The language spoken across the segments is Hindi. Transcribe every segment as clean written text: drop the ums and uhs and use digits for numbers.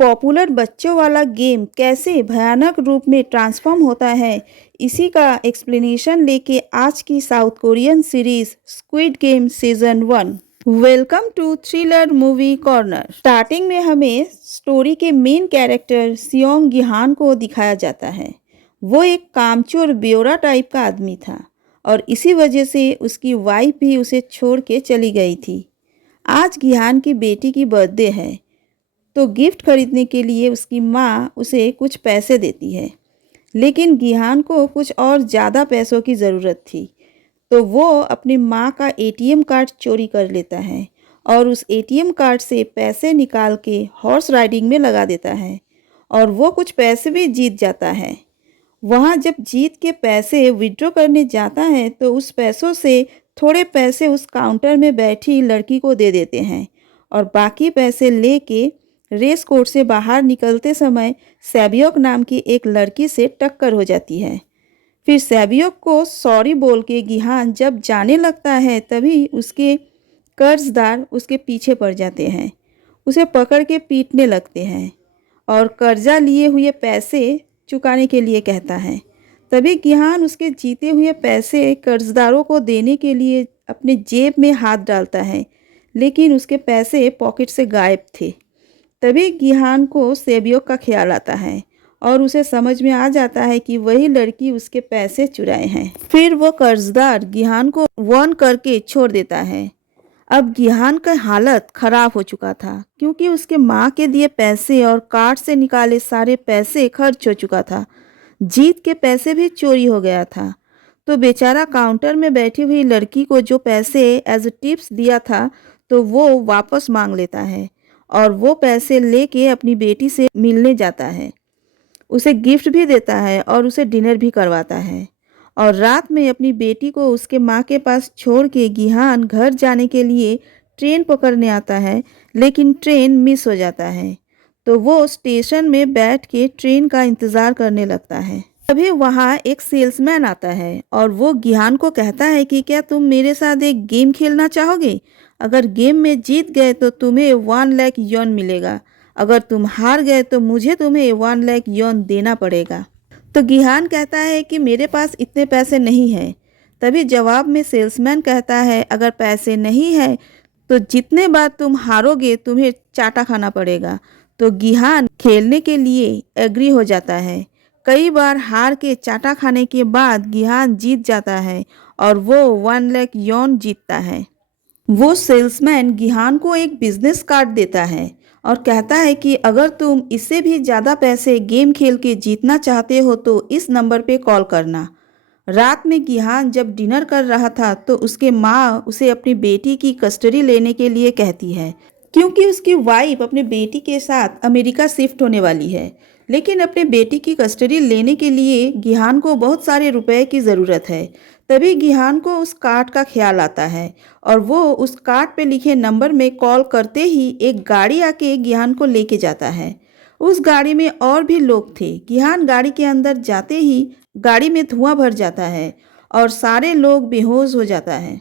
पॉपुलर बच्चों वाला गेम कैसे भयानक रूप में ट्रांसफॉर्म होता है, इसी का एक्सप्लेनेशन लेके आज की South Korean series Squid Game season 1। Welcome to thriller movie corner. Starting में हमें स्टोरी के मेन कैरेक्टर सियोंग गिहान को दिखाया जाता है। वो एक कामचोर बेवड़ा टाइप का आदमी था और इसी वजह से उसकी वाइफ भी उसे छोड़ के चली गई थी। आज गिहान की बेटी की बर्थडे है तो गिफ्ट खरीदने के लिए उसकी माँ उसे कुछ पैसे देती है, लेकिन गिहान को कुछ और ज़्यादा पैसों की ज़रूरत थी तो वो अपनी माँ का एटीएम कार्ड चोरी कर लेता है और उस एटीएम कार्ड से पैसे निकाल के हॉर्स राइडिंग में लगा देता है और वो कुछ पैसे भी जीत जाता है। वहाँ जब जीत के पैसे विड्रॉ करने जाता है तो उस पैसों से थोड़े पैसे उस काउंटर में बैठी लड़की को दे देते हैं और बाकी पैसे लेके रेस कोर्स से बाहर निकलते समय सैबियोक नाम की एक लड़की से टक्कर हो जाती है। फिर सैबियोक को सॉरी बोल के गिहान जब जाने लगता है तभी उसके कर्जदार उसके पीछे पड़ जाते हैं, उसे पकड़ के पीटने लगते हैं और कर्जा लिए हुए पैसे चुकाने के लिए कहता है। तभी गिहान उसके जीते हुए पैसे कर्जदारों को देने के लिए अपने जेब में हाथ डालता है, लेकिन उसके पैसे पॉकेट से गायब थे। तभी गिहान को सैबियोक का ख्याल आता है और उसे समझ में आ जाता है कि वही लड़की उसके पैसे चुराए हैं। फिर वो कर्जदार गिहान को वार्न करके छोड़ देता है। अब गिहान का हालत खराब हो चुका था क्योंकि उसके माँ के दिए पैसे और कार्ड से निकाले सारे पैसे खर्च हो चुका था। जीत के पैसे भी चोरी हो गया था तो बेचारा काउंटर में बैठी हुई लड़की को जो पैसे एज टिप्स दिया था तो वो वापस मांग लेता है और वो पैसे लेके अपनी बेटी से मिलने जाता है, उसे गिफ्ट भी देता है और उसे डिनर भी करवाता है और रात में अपनी बेटी को उसके माँ के पास छोड़ के गिहान घर जाने के लिए ट्रेन पकड़ने आता है, लेकिन ट्रेन मिस हो जाता है तो वो स्टेशन में बैठ के ट्रेन का इंतज़ार करने लगता है। तभी वहाँ एक सेल्समैन आता है और वो गिहान को कहता है कि क्या तुम मेरे साथ एक गेम खेलना चाहोगे? अगर गेम में जीत गए तो तुम्हें 1 लाख यॉन मिलेगा, अगर तुम हार गए तो मुझे तुम्हें 1 लाख यॉन देना पड़ेगा। तो गिहान कहता है कि मेरे पास इतने पैसे नहीं हैं। तभी जवाब में सेल्समैन कहता है अगर पैसे नहीं है तो जितने बार तुम हारोगे तुम्हें चाटा खाना पड़ेगा। तो गिहान खेलने के लिए एग्री हो जाता है। कई बार हार के चाटा खाने के बाद गिहान जीत जाता है और वो 1 लाख यॉन जीतता है। वो सेल्समैन गिहान को एक बिजनेस कार्ड देता है और कहता है कि अगर तुम इससे भी ज़्यादा पैसे गेम खेल के जीतना चाहते हो तो इस नंबर पे कॉल करना। रात में गिहान जब डिनर कर रहा था तो उसके माँ उसे अपनी बेटी की कस्टडी लेने के लिए कहती है क्योंकि उसकी वाइफ अपने बेटी के साथ अमेरिका शिफ्ट होने वाली है, लेकिन अपने बेटी की कस्टडी लेने के लिए गिहान को बहुत सारे रुपए की ज़रूरत है। तभी गिहान को उस कार्ड का ख्याल आता है और वो उस कार्ड पे लिखे नंबर में कॉल करते ही एक गाड़ी आके गिहान को लेके जाता है। उस गाड़ी में और भी लोग थे। गिहान गाड़ी के अंदर जाते ही गाड़ी में धुआं भर जाता है और सारे लोग बेहोश हो जाता है।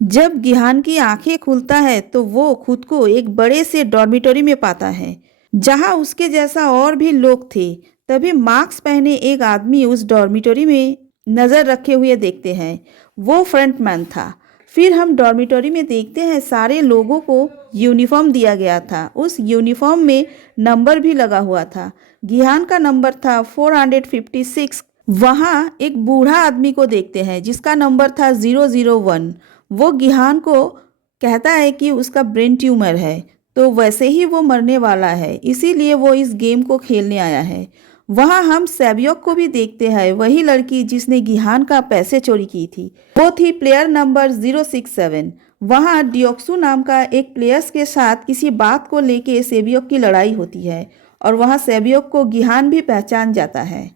जब गिहान की आंखें खुलता है तो वो खुद को एक बड़े से डॉर्मिटरी में पाता है जहां उसके जैसा और भी लोग थे। तभी मास्क पहने एक आदमी उस डॉर्मिटरी में नज़र रखे हुए देखते हैं, वो फ्रंटमैन था। फिर हम डॉर्मिटरी में देखते हैं सारे लोगों को यूनिफॉर्म दिया गया था। उस यूनिफॉर्म में नंबर भी लगा हुआ था। गिहान का नंबर था 456। वहाँ एक बूढ़ा आदमी को देखते हैं जिसका नंबर था 001। वो गिहान को कहता है कि उसका ब्रेन ट्यूमर है तो वैसे ही वो मरने वाला है, इसीलिए वो इस गेम को खेलने आया है। वहाँ हम सैबियोक को भी देखते हैं, वही लड़की जिसने गिहान का पैसे चोरी की थी। वो थी प्लेयर नंबर 067। वहाँ डियोक्सू नाम का एक प्लेयर्स के साथ किसी बात को लेके सैबियोक की लड़ाई होती है और वहाँ सैबियोक को गिहान भी पहचान जाता है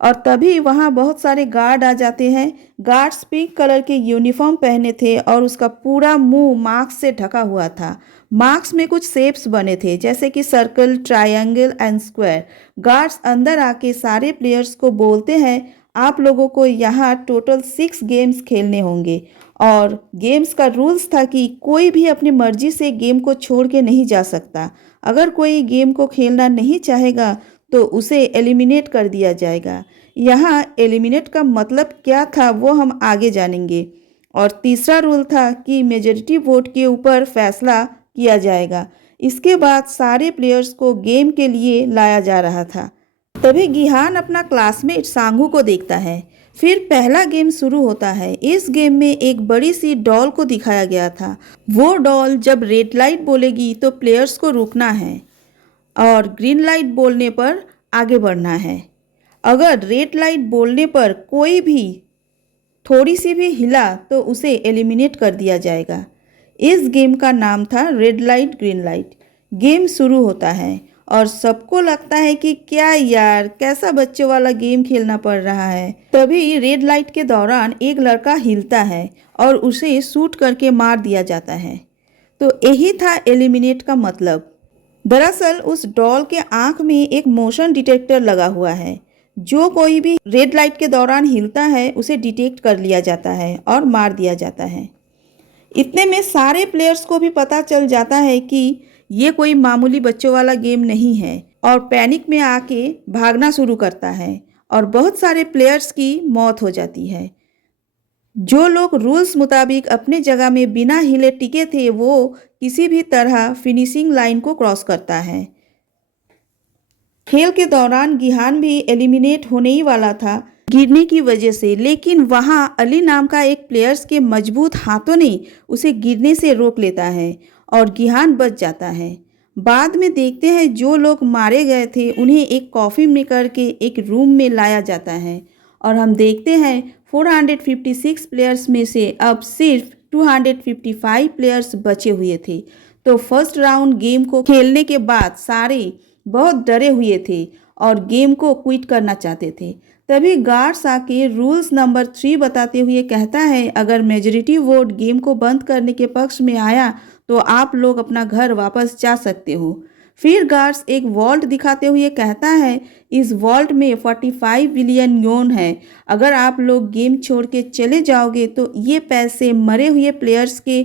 और तभी वहाँ बहुत सारे गार्ड आ जाते हैं। गार्ड्स पिंक कलर के यूनिफॉर्म पहने थे और उसका पूरा मुंह मास्क से ढका हुआ था। मास्क में कुछ शेप्स बने थे जैसे कि circle, triangle and square. Guards अंदर आके सारे प्लेयर्स को बोलते हैं आप लोगों को यहाँ टोटल 6 गेम्स खेलने होंगे और गेम्स का रूल्स था कि कोई भी अपनी मर्जी से गेम को छोड़ के नहीं जा सकता। अगर कोई गेम को खेलना नहीं चाहेगा तो उसे एलिमिनेट कर दिया जाएगा। यहाँ एलिमिनेट का मतलब क्या था वो हम आगे जानेंगे। और तीसरा रूल था कि मेजॉरिटी वोट के ऊपर फैसला किया जाएगा। इसके बाद सारे प्लेयर्स को गेम के लिए लाया जा रहा था। तभी गिहान अपना क्लासमेट सांगू को देखता है। फिर पहला गेम शुरू होता है। इस गेम में एक बड़ी सी डॉल को दिखाया गया था। वो डॉल जब रेड लाइट बोलेगी तो प्लेयर्स को रुकना है और ग्रीन लाइट बोलने पर आगे बढ़ना है। अगर रेड लाइट बोलने पर कोई भी थोड़ी सी भी हिला तो उसे एलिमिनेट कर दिया जाएगा। इस गेम का नाम था red light green light. Game शुरू होता है और सबको लगता है कि क्या यार कैसा बच्चों वाला गेम खेलना पड़ रहा है। तभी रेड लाइट के दौरान एक लड़का हिलता है और उसे शूट करके मार दिया जाता है। तो यही था एलिमिनेट का मतलब। दरअसल उस डॉल के आंख में एक मोशन डिटेक्टर लगा हुआ है। जो कोई भी रेड लाइट के दौरान हिलता है उसे डिटेक्ट कर लिया जाता है और मार दिया जाता है। इतने में सारे प्लेयर्स को भी पता चल जाता है कि ये कोई मामूली बच्चों वाला गेम नहीं है और पैनिक में आके भागना शुरू करता है और बहुत सारे प्लेयर्स की मौत हो जाती है। जो लोग रूल्स मुताबिक अपने जगह में बिना हिले टिके थे वो किसी भी तरह फिनिशिंग लाइन को क्रॉस करता है। खेल के दौरान गिहान भी एलिमिनेट होने ही वाला था गिरने की वजह से, लेकिन वहां अली नाम का एक प्लेयर्स के मजबूत हाथों ने उसे गिरने से रोक लेता है और गिहान बच जाता है। बाद में देखते हैं जो लोग मारे गए थे उन्हें एक कॉफ़ी में करके एक रूम में लाया जाता है और हम देखते हैं 456 प्लेयर्स में से अब सिर्फ 255 प्लेयर्स बचे हुए थे। तो फर्स्ट राउंड गेम को खेलने के बाद सारे बहुत डरे हुए थे और गेम को क्विट करना चाहते थे। तभी गार्ड्स आके रूल्स नंबर 3 बताते हुए कहता है अगर मेजॉरिटी वोट गेम को बंद करने के पक्ष में आया तो आप लोग अपना घर वापस जा सकते हो। फिर गार्ड्स एक वॉल्ट दिखाते हुए कहता है इस वॉल्ट में 45 बिलियन योन है। अगर आप लोग गेम छोड़ के चले जाओगे तो ये पैसे मरे हुए प्लेयर्स के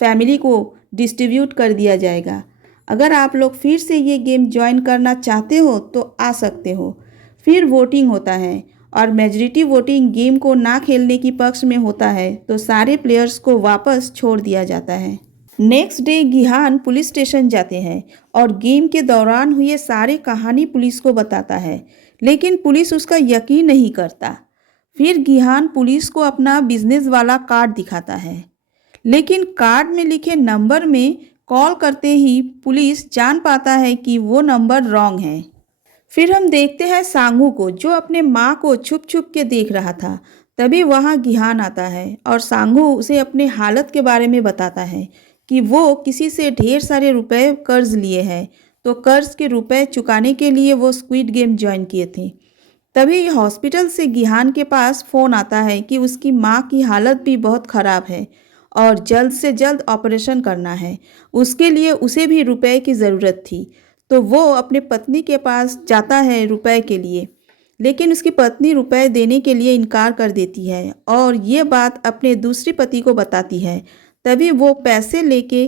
फैमिली को डिस्ट्रीब्यूट कर दिया जाएगा। अगर आप लोग फिर से ये गेम ज्वाइन करना चाहते हो तो आ सकते हो। फिर वोटिंग होता है और मेजॉरिटी वोटिंग गेम को ना खेलने की पक्ष में होता है तो सारे प्लेयर्स को वापस छोड़ दिया जाता है। Next day Gihan police station जाते हैं और गेम के दौरान हुए सारे कहानी पुलिस को बताता है, लेकिन पुलिस उसका यकीन नहीं करता। फिर गिहान पुलिस को अपना बिजनेस वाला कार्ड दिखाता है, लेकिन कार्ड में लिखे नंबर में कॉल करते ही पुलिस जान पाता है कि वो नंबर रॉन्ग है। फिर हम देखते हैं सांगू को जो अपने माँ को छुप छुप के देख रहा था। तभी वहाँ गिहान आता है और सांगू उसे अपने हालत के बारे में बताता है कि वो किसी से ढेर सारे रुपए कर्ज लिए हैं, तो कर्ज के रुपए चुकाने के लिए वो स्क्विड गेम ज्वाइन किए थे। तभी हॉस्पिटल से गिहान के पास फ़ोन आता है कि उसकी माँ की हालत भी बहुत ख़राब है और जल्द से जल्द ऑपरेशन करना है। उसके लिए उसे भी रुपए की ज़रूरत थी, तो वो अपने पत्नी के पास जाता है रुपए के लिए, लेकिन उसकी पत्नी रुपए देने के लिए इनकार कर देती है और ये बात अपने दूसरे पति को बताती है। तभी वो पैसे लेके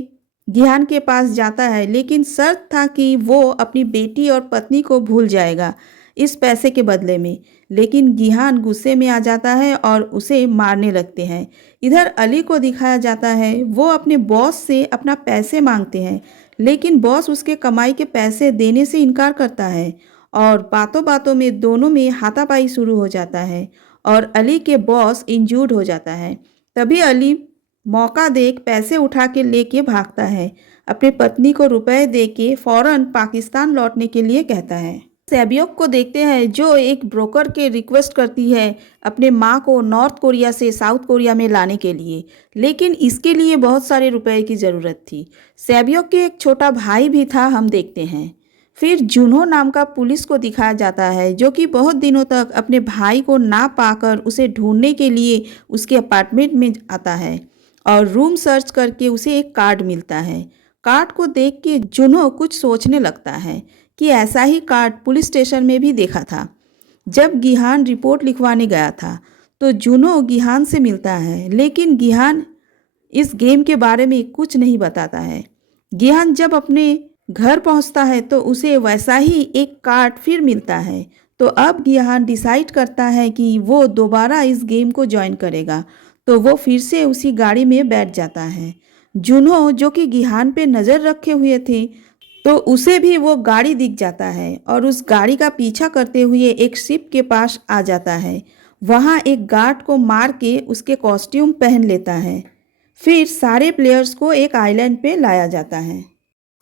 गिहान के पास जाता है, लेकिन शर्त था कि वो अपनी बेटी और पत्नी को भूल जाएगा इस पैसे के बदले में। लेकिन गिहान गुस्से में आ जाता है और उसे मारने लगते हैं। इधर अली को दिखाया जाता है, वो अपने बॉस से अपना पैसे मांगते हैं, लेकिन बॉस उसके कमाई के पैसे देने से इनकार करता है और बातों बातों में दोनों में हाथापाई शुरू हो जाता है और अली के बॉस इंजूर्ड हो जाता है। तभी अली मौका देख पैसे उठा के लेके भागता है। अपनी पत्नी को रुपए दे के फ़ौरन पाकिस्तान लौटने के लिए कहता है। सैबियोक को देखते हैं जो एक ब्रोकर के रिक्वेस्ट करती है अपने माँ को नॉर्थ कोरिया से साउथ कोरिया में लाने के लिए, लेकिन इसके लिए बहुत सारे रुपए की ज़रूरत थी। सैबियोक के एक छोटा भाई भी था, हम देखते हैं। फिर जुनहो नाम का पुलिस को दिखाया जाता है जो कि बहुत दिनों तक अपने भाई को ना पाकर उसे ढूंढने के लिए उसके अपार्टमेंट में आता है और रूम सर्च करके उसे एक कार्ड मिलता है। कार्ड को देख के जुनहो कुछ सोचने लगता है कि ऐसा ही कार्ड पुलिस स्टेशन में भी देखा था। जब गिहान रिपोर्ट लिखवाने गया था तो जुनहो गिहान से मिलता है, लेकिन गिहान इस गेम के बारे में कुछ नहीं बताता है। गिहान जब अपने घर पहुंचता है तो उसे वैसा ही एक कार्ड फिर मिलता है। तो अब गिहान डिसाइड करता है कि वो दोबारा इस गेम को ज्वाइन करेगा। तो वो फिर से उसी गाड़ी में बैठ जाता है। जुनहो जो कि गिहान पे नज़र रखे हुए थे, तो उसे भी वो गाड़ी दिख जाता है और उस गाड़ी का पीछा करते हुए एक शिप के पास आ जाता है। वहाँ एक गार्ड को मार के उसके कॉस्ट्यूम पहन लेता है। फिर सारे प्लेयर्स को एक आइलैंड पे लाया जाता है।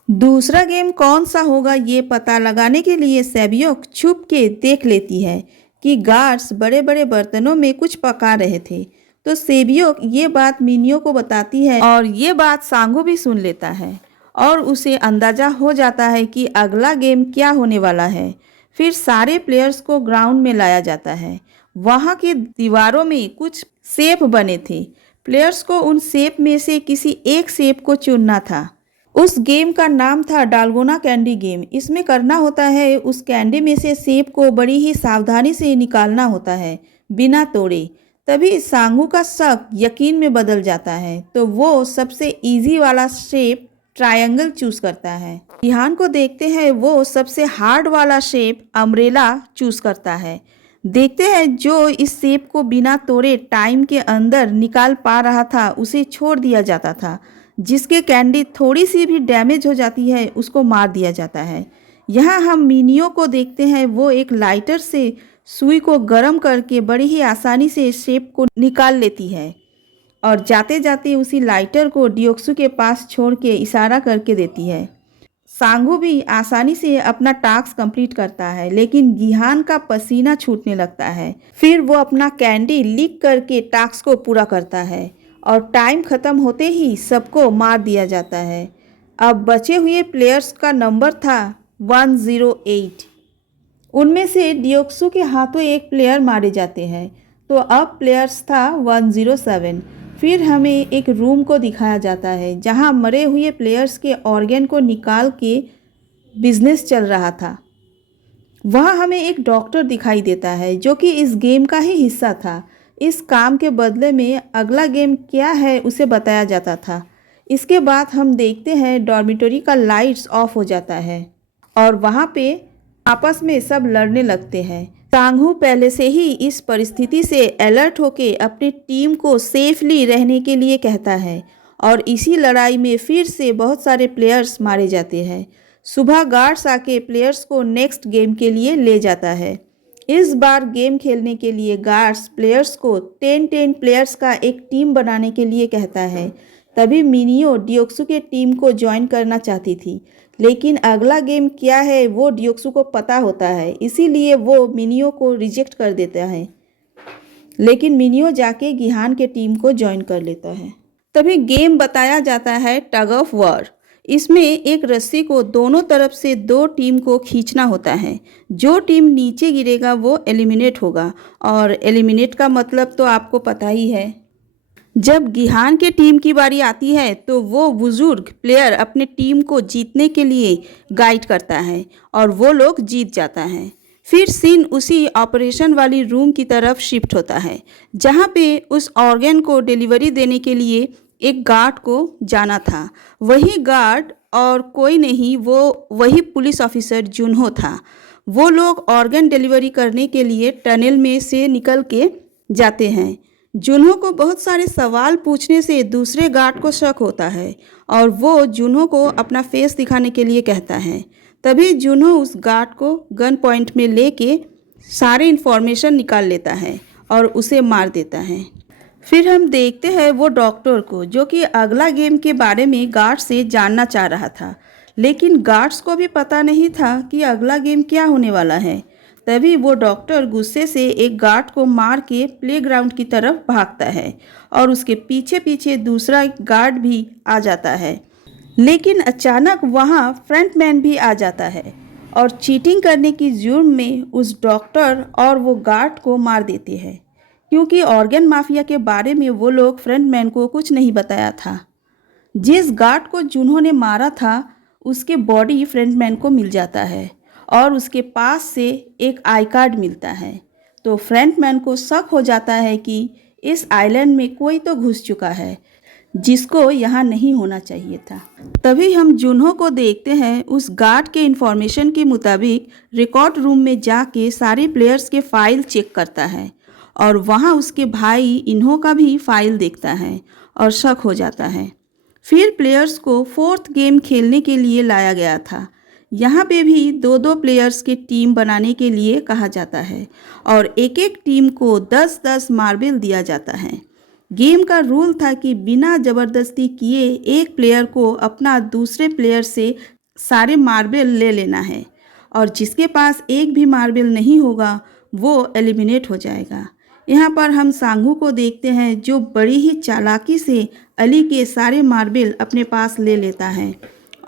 दूसरा गेम कौन सा होगा ये पता लगाने के लिए सेबियोक छुप के देख लेती है कि गार्ड्स बड़े बड़े बर्तनों में कुछ पका रहे थे। तो सेबियोक ये बात मिनियो को बताती है और ये बात सांगो भी सुन लेता है और उसे अंदाजा हो जाता है कि अगला गेम क्या होने वाला है। फिर सारे प्लेयर्स को ग्राउंड में लाया जाता है। वहाँ की दीवारों में कुछ शेप बने थे। प्लेयर्स को उन शेप में से किसी एक शेप को चुनना था। उस गेम का नाम था डालगोना कैंडी गेम। इसमें करना होता है उस कैंडी में से शेप को बड़ी ही सावधानी से निकालना होता है बिना तोड़े। तभी सांगू का शक यकीन में बदल जाता है। तो वो सबसे इजी वाला शेप ट्रायंगल चूज करता है। रिहान को देखते हैं वो सबसे हार्ड वाला शेप अम्ब्रेला चूज करता है। देखते हैं जो इस शेप को बिना तोड़े टाइम के अंदर निकाल पा रहा था उसे छोड़ दिया जाता था। जिसके कैंडी थोड़ी सी भी डैमेज हो जाती है उसको मार दिया जाता है। यहाँ हम मिनियो को देखते हैं वो एक लाइटर से सुई को गर्म करके बड़ी ही आसानी से शेप को निकाल लेती है और जाते जाते उसी लाइटर को डियोक्सु के पास छोड़ के इशारा करके देती है। सांगू भी आसानी से अपना टास्क कंप्लीट करता है, लेकिन गिहान का पसीना छूटने लगता है। फिर वो अपना कैंडी लीक करके टास्क को पूरा करता है और टाइम ख़त्म होते ही सबको मार दिया जाता है। अब बचे हुए प्लेयर्स का नंबर था 108। उनमें से डियोक्सु के हाथों एक प्लेयर मारे जाते हैं। तो अब प्लेयर्स था 107। फिर हमें एक रूम को दिखाया जाता है जहां मरे हुए प्लेयर्स के ऑर्गन को निकाल के बिजनेस चल रहा था। वहां हमें एक डॉक्टर दिखाई देता है जो कि इस गेम का ही हिस्सा था। इस काम के बदले में अगला गेम क्या है उसे बताया जाता था। इसके बाद हम देखते हैं डॉर्मिटरी का लाइट्स ऑफ हो जाता है और वहाँ पे आपस में सब लड़ने लगते हैं। सांगहू पहले से ही इस परिस्थिति से अलर्ट होके अपनी टीम को सेफली रहने के लिए कहता है और इसी लड़ाई में फिर से बहुत सारे प्लेयर्स मारे जाते हैं। सुबह गार्ड्स आके प्लेयर्स को नेक्स्ट गेम के लिए ले जाता है। इस बार गेम खेलने के लिए गार्ड्स प्लेयर्स को 10-10 प्लेयर्स का एक टीम बनाने के लिए कहता है। तभी मिनियो डियोक्सु के टीम को ज्वाइन करना चाहती थी, लेकिन अगला गेम क्या है वो डियोक्सु को पता होता है, इसीलिए वो मिनियो को रिजेक्ट कर देता है। लेकिन मिनियो जाके गिहान के टीम को ज्वाइन कर लेता है। तभी गेम बताया जाता है टग ऑफ वॉर। इसमें एक रस्सी को दोनों तरफ से दो टीम को खींचना होता है। जो टीम नीचे गिरेगा वो एलिमिनेट होगा और एलिमिनेट का मतलब तो आपको पता ही है। जब गिहान के टीम की बारी आती है तो वो बुजुर्ग प्लेयर अपने टीम को जीतने के लिए गाइड करता है और वो लोग जीत जाता है। फिर सीन उसी ऑपरेशन वाली रूम की तरफ शिफ्ट होता है जहाँ पे उस ऑर्गन को डिलीवरी देने के लिए एक गार्ड को जाना था। वही गार्ड और कोई नहीं, वो वही पुलिस ऑफिसर जुनहो था। वो लोग ऑर्गन डिलीवरी करने के लिए टनल में से निकल के जाते हैं। जुनहो को बहुत सारे सवाल पूछने से दूसरे गार्ड को शक होता है और वो जुनहो को अपना फेस दिखाने के लिए कहता है। तभी जुनहो उस गार्ड को गन पॉइंट में लेके सारे इन्फॉर्मेशन निकाल लेता है और उसे मार देता है। फिर हम देखते हैं वो डॉक्टर को जो कि अगला गेम के बारे में गार्ड से जानना चाह रहा था, लेकिन गार्ड्स को भी पता नहीं था कि अगला गेम क्या होने वाला है। तभी वो डॉक्टर गुस्से से एक गार्ड को मार के प्लेग्राउंड की तरफ भागता है और उसके पीछे पीछे दूसरा गार्ड भी आ जाता है। लेकिन अचानक वहाँ फ्रंटमैन भी आ जाता है और चीटिंग करने की जुर्म में उस डॉक्टर और वो गार्ड को मार देते हैं, क्योंकि ऑर्गन माफिया के बारे में वो लोग फ्रंटमैन को कुछ नहीं बताया था। जिस गार्ड को जिन्होंने मारा था उसके बॉडी फ्रंटमैन को मिल जाता है और उसके पास से एक आई कार्ड मिलता है। तो फ्रंटमैन को शक हो जाता है कि इस आइलैंड में कोई तो घुस चुका है। जिसको यहाँ नहीं होना चाहिए था। तभी हम जुन्हो को देखते हैं उस गार्ड के इन्फॉर्मेशन के मुताबिक रिकॉर्ड रूम में जाके सारे प्लेयर्स के फाइल चेक करता है और वहाँ उसके भाई इन्हो का भी फाइल देखता है और शक हो जाता है। फिर प्लेयर्स को फोर्थ गेम खेलने के लिए लाया गया था। यहाँ पे भी दो दो प्लेयर्स की टीम बनाने के लिए कहा जाता है और एक एक टीम को 10-10 मार्बल दिया जाता है। गेम का रूल था कि बिना ज़बरदस्ती किए एक प्लेयर को अपना दूसरे प्लेयर से सारे मार्बल ले लेना है और जिसके पास एक भी मार्बल नहीं होगा वो एलिमिनेट हो जाएगा। यहाँ पर हम सांगू को देखते हैं जो बड़ी ही चालाकी से अली के सारे मार्बल अपने पास ले लेता है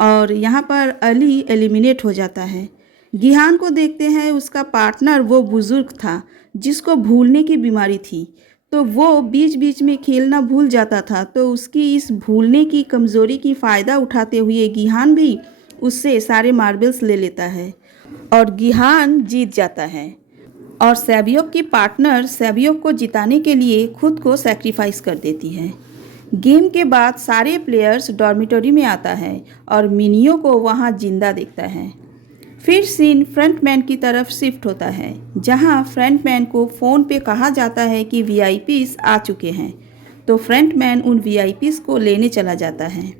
और यहाँ पर अली एलिमिनेट हो जाता है। गिहान को देखते हैं, उसका पार्टनर वो बुज़ुर्ग था जिसको भूलने की बीमारी थी, तो वो बीच बीच में खेलना भूल जाता था। तो उसकी इस भूलने की कमज़ोरी की फ़ायदा उठाते हुए गिहान भी उससे सारे मार्बल्स ले लेता है और गिहान जीत जाता है और सैबियोक की पार्टनर सैबियोक को जिताने के लिए खुद को सैक्रिफाइस कर देती है। गेम के बाद सारे प्लेयर्स डॉर्मिटरी में आता है और मिनियो को वहाँ जिंदा देखता है। फिर सीन फ्रंटमैन की तरफ शिफ्ट होता है जहाँ फ्रंटमैन को फ़ोन पे कहा जाता है कि वीआईपीज़ आ चुके हैं, तो फ्रंटमैन उन वीआईपीज़ को लेने चला जाता है।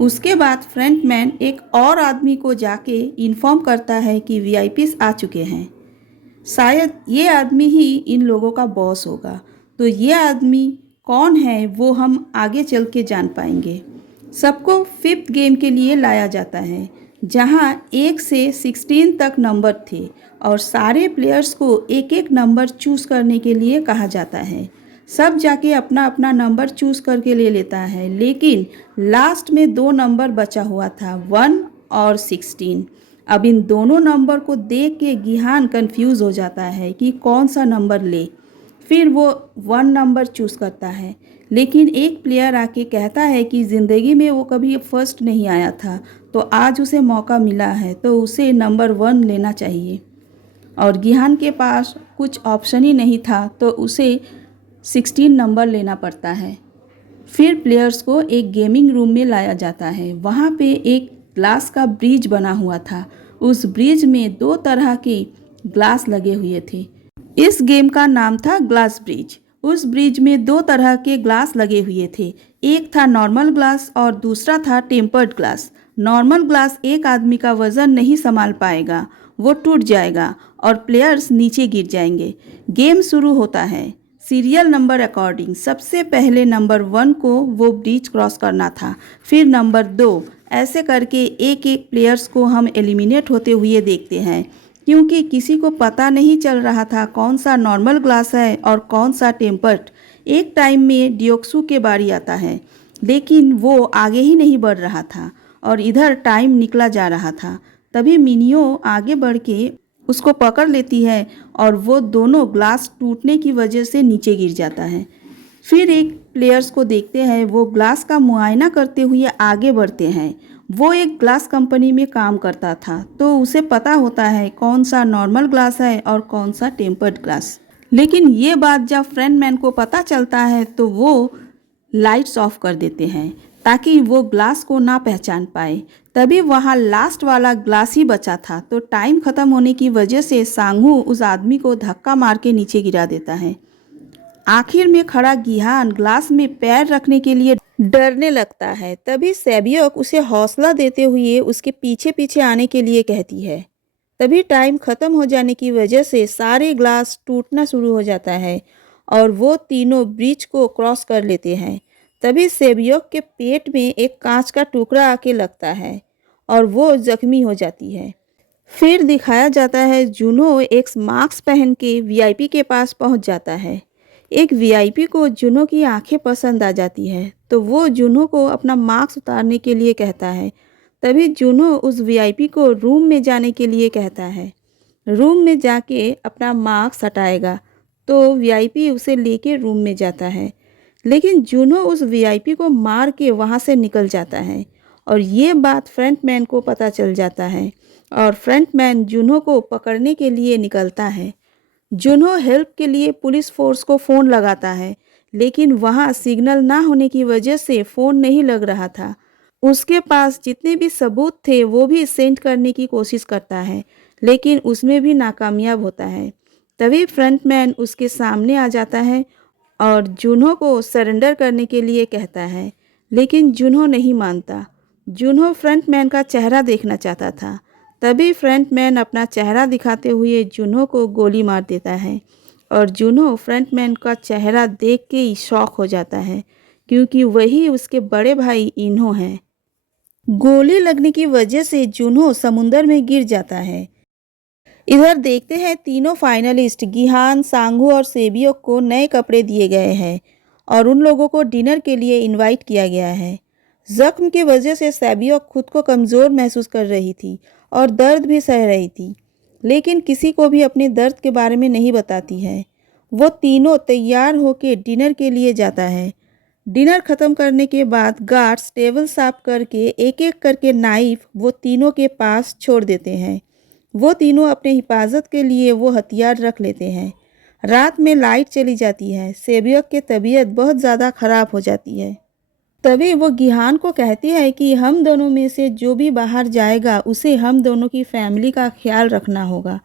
उसके बाद फ्रंटमैन एक और आदमी को जाके इन्फॉर्म करता है कि वीआईपीज़ आ चुके हैं। शायद ये आदमी ही इन लोगों का बॉस होगा, तो ये आदमी कौन है वो हम आगे चल के जान पाएंगे। सबको फिफ्थ गेम के लिए लाया जाता है जहां 1 से 16 तक नंबर थे और सारे प्लेयर्स को एक एक नंबर चूज़ करने के लिए कहा जाता है। सब जाके अपना अपना नंबर चूज़ करके ले लेता है, लेकिन लास्ट में 2 नंबर बचा हुआ था, 1 और 16। अब इन दोनों नंबर को देख के गिहान कंफ्यूज हो जाता है कि कौन सा नंबर ले। फिर वो 1 नंबर चूज़ करता है, लेकिन एक प्लेयर आके कहता है कि ज़िंदगी में वो कभी फर्स्ट नहीं आया था, तो आज उसे मौका मिला है तो उसे नंबर 1 लेना चाहिए। और गिहान के पास कुछ ऑप्शन ही नहीं था, तो उसे 16 नंबर लेना पड़ता है। फिर प्लेयर्स को एक गेमिंग रूम में लाया जाता है। वहाँ पे एक ग्लास का ब्रिज बना हुआ था। उस ब्रिज में 2 तरह के ग्लास लगे हुए थे। इस गेम का नाम था ग्लास ब्रिज। उस ब्रिज में 2 तरह के ग्लास लगे हुए थे, एक था नॉर्मल ग्लास और दूसरा था टेम्पर्ड ग्लास। नॉर्मल ग्लास एक आदमी का वज़न नहीं संभाल पाएगा, वो टूट जाएगा और प्लेयर्स नीचे गिर जाएंगे। गेम शुरू होता है सीरियल नंबर अकॉर्डिंग। सबसे पहले नंबर 1 को वो ब्रिज क्रॉस करना था, फिर नंबर 2, ऐसे करके एक एक प्लेयर्स को हम एलिमिनेट होते हुए देखते हैं, क्योंकि किसी को पता नहीं चल रहा था कौन सा नॉर्मल ग्लास है और कौन सा टेम्पर्ड। एक टाइम में डियोक्सू के बारी आता है, लेकिन वो आगे ही नहीं बढ़ रहा था और इधर टाइम निकला जा रहा था। तभी मिनियो आगे बढ़ के उसको पकड़ लेती है और वो दोनों ग्लास टूटने की वजह से नीचे गिर जाता है। फिर एक प्लेयर्स को देखते हैं, वो ग्लास का मुआयना करते हुए आगे बढ़ते हैं। वो एक ग्लास कंपनी में काम करता था, तो उसे पता होता है कौन सा नॉर्मल ग्लास है और कौन सा टेम्पर्ड ग्लास। लेकिन ये बात जब फ्रंटमैन को पता चलता है तो वो लाइट्स ऑफ कर देते हैं ताकि वो ग्लास को ना पहचान पाए। तभी वहाँ लास्ट वाला ग्लास ही बचा था, तो टाइम ख़त्म होने की वजह से सांगू उस आदमी को धक्का मार के नीचे गिरा देता है। आखिर में खड़ा गिहान ग्लास में पैर रखने के लिए डरने लगता है। तभी सैबियोक उसे हौसला देते हुए उसके पीछे पीछे आने के लिए कहती है। तभी टाइम ख़त्म हो जाने की वजह से सारे ग्लास टूटना शुरू हो जाता है और वो तीनों ब्रिज को क्रॉस कर लेते हैं। तभी सैबियोक के पेट में एक कांच का टुकड़ा आके लगता है और वो जख्मी हो जाती है। फिर दिखाया जाता है जुनो एक मास्क पहन के वीआईपी के पास पहुंच जाता है। एक वीआईपी को जुनो की आंखें पसंद आ जाती है, तो वो जुनो को अपना मास्क उतारने के लिए कहता है। तभी जुनो उस वीआईपी को रूम में जाने के लिए कहता है। रूम में जाके अपना मास्क हटाएगा तो वीआईपी उसे लेके रूम में जाता है, लेकिन जुनो उस वीआईपी को मार के वहाँ से निकल जाता है और ये बात फ्रंटमैन को पता चल जाता है और फ्रंटमैन जुनो को पकड़ने के लिए निकलता है। जुनो हेल्प के लिए पुलिस फोर्स को फ़ोन लगाता है, लेकिन वहाँ सिग्नल ना होने की वजह से फ़ोन नहीं लग रहा था। उसके पास जितने भी सबूत थे वो भी सेंड करने की कोशिश करता है, लेकिन उसमें भी नाकामयाब होता है। तभी फ्रंटमैन उसके सामने आ जाता है और जुन्हो को सरेंडर करने के लिए कहता है, लेकिन जुन्हो नहीं मानता। जुन्हो फ्रंटमैन का चेहरा देखना चाहता था। तभी फ्रंटमैन अपना चेहरा दिखाते हुए जुन्हो को गोली मार देता है और जुन्हो फ्रंटमैन का चेहरा देख के ही शॉक हो जाता है, क्योंकि वही उसके बड़े भाई इन्हो हैं। गोली लगने की वजह से जुन्हो समुंदर में गिर जाता है। इधर देखते हैं तीनों फाइनलिस्ट गिहान, सांगू और सेबियोक को नए कपड़े दिए गए हैं और उन लोगों को डिनर के लिए इनवाइट किया गया है। जख्म की वजह से सेबियोक खुद को कमज़ोर महसूस कर रही थी और दर्द भी सह रही थी, लेकिन किसी को भी अपने दर्द के बारे में नहीं बताती है। वो तीनों तैयार होकर डिनर के लिए जाता है। डिनर ख़त्म करने के बाद गार्ड्स टेबल साफ करके एक एक करके नाइफ वो तीनों के पास छोड़ देते हैं। वो तीनों अपने हिफाजत के लिए वो हथियार रख लेते हैं। रात में लाइट चली जाती है। सेबियोक की तबीयत बहुत ज़्यादा ख़राब हो जाती है। तभी वो गिहान को कहती है कि हम दोनों में से जो भी बाहर जाएगा उसे हम दोनों की फैमिली का ख्याल रखना होगा।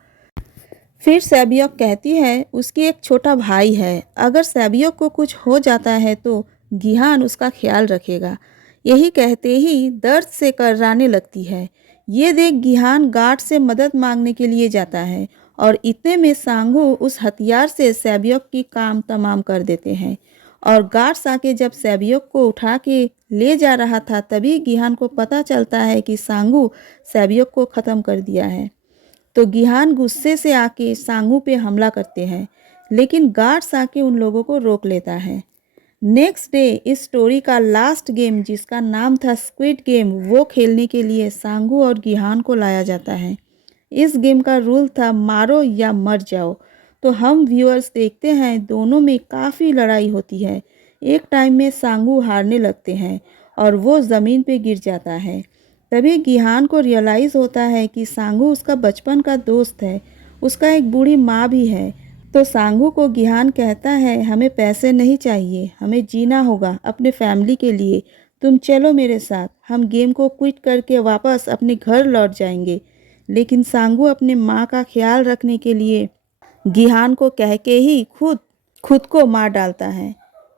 फिर सेबियोक कहती है उसकी एक छोटा भाई है, अगर सेबियोक को कुछ हो जाता है तो गिहान उसका ख्याल रखेगा। यही कहते ही दर्द से कर्राने लगती है। ये देख गिहान गार्ड से मदद मांगने के लिए जाता है और इतने में सांगू उस हथियार से सेबियोक की काम तमाम कर देते हैं और गार्ड्स आके जब सेबियोक को उठा के ले जा रहा था तभी गिहान को पता चलता है कि सांगू सेबियोक को ख़त्म कर दिया है। तो गिहान गुस्से से आके सांगू पे हमला करते हैं, लेकिन गार्ड्स आके उन लोगों को रोक लेता है। नेक्स्ट डे इस स्टोरी का लास्ट गेम जिसका नाम था स्क्विड गेम वो खेलने के लिए सांगू और गिहान को लाया जाता है। इस गेम का रूल था मारो या मर जाओ। तो हम व्यूअर्स देखते हैं दोनों में काफ़ी लड़ाई होती है। एक टाइम में सांगू हारने लगते हैं और वो ज़मीन पे गिर जाता है। तभी गिहान को रियलाइज़ होता है कि सांगू उसका बचपन का दोस्त है, उसका एक बूढ़ी माँ भी है। तो सांगू को गिहान कहता है हमें पैसे नहीं चाहिए, हमें जीना होगा अपने फैमिली के लिए। तुम चलो मेरे साथ, हम गेम को क्विट करके वापस अपने घर लौट जाएंगे। लेकिन सांगू अपने माँ का ख्याल रखने के लिए गिहान को कह के ही खुद को मार डालता है।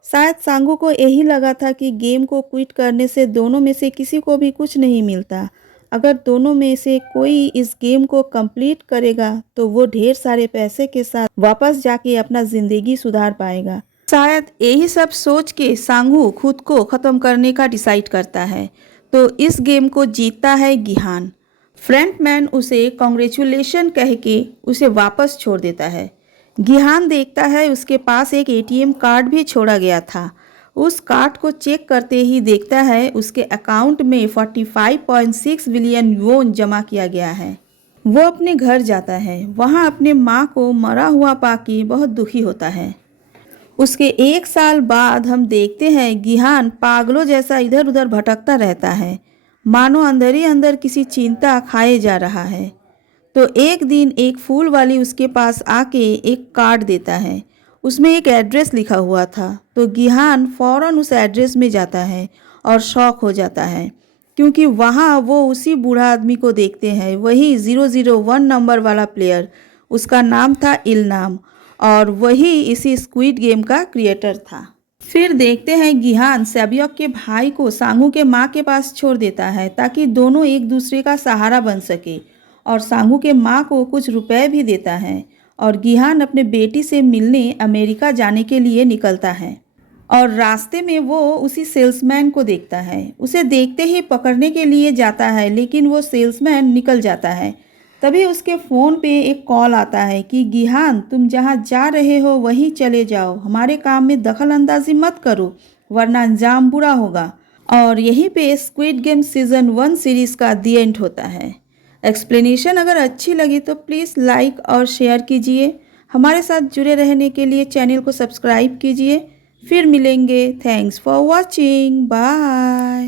शायद सांगू को यही लगा था कि गेम को क्विट करने से दोनों में से किसी को भी कुछ नहीं मिलता। अगर दोनों में से कोई इस गेम को कंप्लीट करेगा तो वो ढेर सारे पैसे के साथ वापस जाके अपना ज़िंदगी सुधार पाएगा। शायद यही सब सोच के सांगू खुद को ख़त्म करने का डिसाइड करता है। तो इस गेम को जीतता है गिहान। फ्रंटमैन उसे कॉन्ग्रेचुलेशन कह के उसे वापस छोड़ देता है। गिहान देखता है उसके पास एक एटीएम कार्ड भी छोड़ा गया था। उस कार्ड को चेक करते ही देखता है उसके अकाउंट में 45.6 बिलियन वोन जमा किया गया है। वो अपने घर जाता है। वहाँ अपने माँ को मरा हुआ पाके बहुत दुखी होता है। उसके 1 साल बाद हम देखते हैं गिहान पागलों जैसा इधर उधर भटकता रहता है, मानो अंदर ही अंदर किसी चिंता खाए जा रहा है। तो एक दिन एक फूल वाली उसके पास आके एक कार्ड देता है। उसमें एक एड्रेस लिखा हुआ था। तो गिहान फ़ौरन उस एड्रेस में जाता है और शॉक हो जाता है, क्योंकि वहाँ वो उसी बूढ़ा आदमी को देखते हैं, वही 001 नंबर वाला प्लेयर। उसका नाम था इल्नाम और वही इसी स्क्विड गेम का क्रिएटर था। फिर देखते हैं गिहान सेबियोक के भाई को सांगू के माँ के पास छोड़ देता है ताकि दोनों एक दूसरे का सहारा बन सके, और सांगू के माँ को कुछ रुपए भी देता है और गिहान अपने बेटी से मिलने अमेरिका जाने के लिए निकलता है। और रास्ते में वो उसी सेल्समैन को देखता है। उसे देखते ही पकड़ने के लिए जाता है, लेकिन वो सेल्समैन निकल जाता है। तभी उसके फ़ोन पे एक कॉल आता है कि गिहान तुम जहाँ जा रहे हो वहीं चले जाओ, हमारे काम में दखल अंदाजी मत करो वरना अंजाम बुरा होगा। और यहीं पे स्क्विड गेम सीज़न 1 सीरीज़ का दी एंड होता है। एक्सप्लेनेशन अगर अच्छी लगी तो प्लीज़ लाइक और शेयर कीजिए। हमारे साथ जुड़े रहने के लिए चैनल को सब्सक्राइब कीजिए। फिर मिलेंगे। Thanks for watching. बाय।